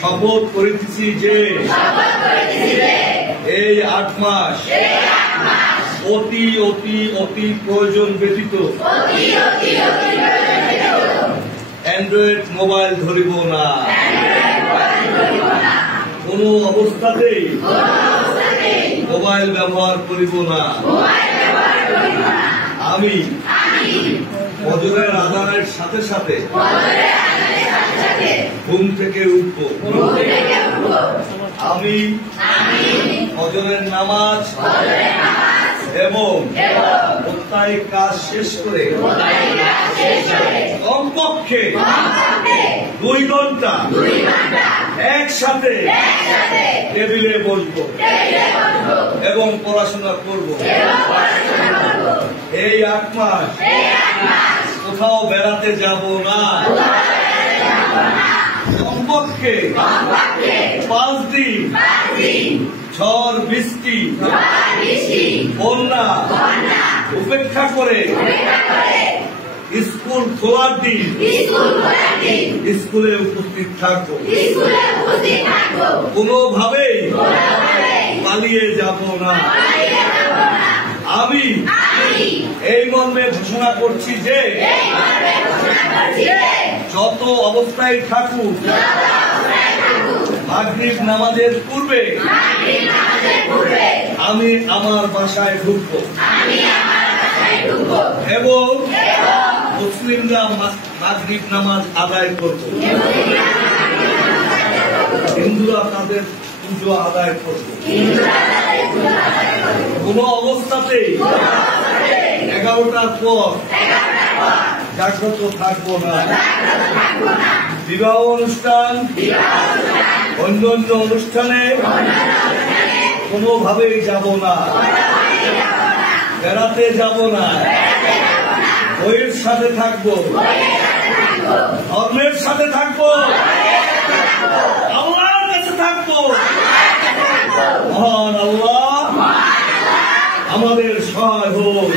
শপথ করিতেছি যে এই 8 মাস অতি অতি অতি প্রয়োজন ব্যতীত অ্যান্ড্রয়েড মোবাইল ধরিব না, কোন অবস্থাতেই মোবাইল ব্যবহার করিব না। আমি ফজরের আযানের সাথে সাথে ঘুম থেকে উঠব। আমি ফজরের নামাজ এবং প্রত্যেক কাজ শেষ করে কমপক্ষে 2 ঘন্টা একসাথে টেবিলে বসব এবং পড়াশোনা করব। এই 8 মাস কোথাও বেড়াতে যাব না। কমপক্ষে 5 দিন ঝড় বৃষ্টি বন্যা উপেক্ষা করে স্কুল খোলার দিন স্কুলে উপস্থিত থাকবো। কোনোভাবেই পালিয়ে যাব না। আমি এই মর্মে ঘোষণা করছি যে যত অবস্থায় থাকুক মাগরিব নামাজের পূর্বে আমি আমার বাসায় ঢুকবো এবং মুসলিমরা মাগরিব নামাজ আদায় করব। হিন্দুরা তাদের পুজো আদায় করব। কোন অবস্থাতেই 11টার পর জাগ্রত থাকবো না। বিবাহ অনুষ্ঠান অন্যান্য অনুষ্ঠানে কোনোভাবেই যাব না, বেড়াতে যাব না। বইয়ের সাথে থাকবো, ধর্মের সাথে থাকবো, আল্লাহর কাছে থাকবো। মহান আল্লাহ আমাদের সহায় হোক।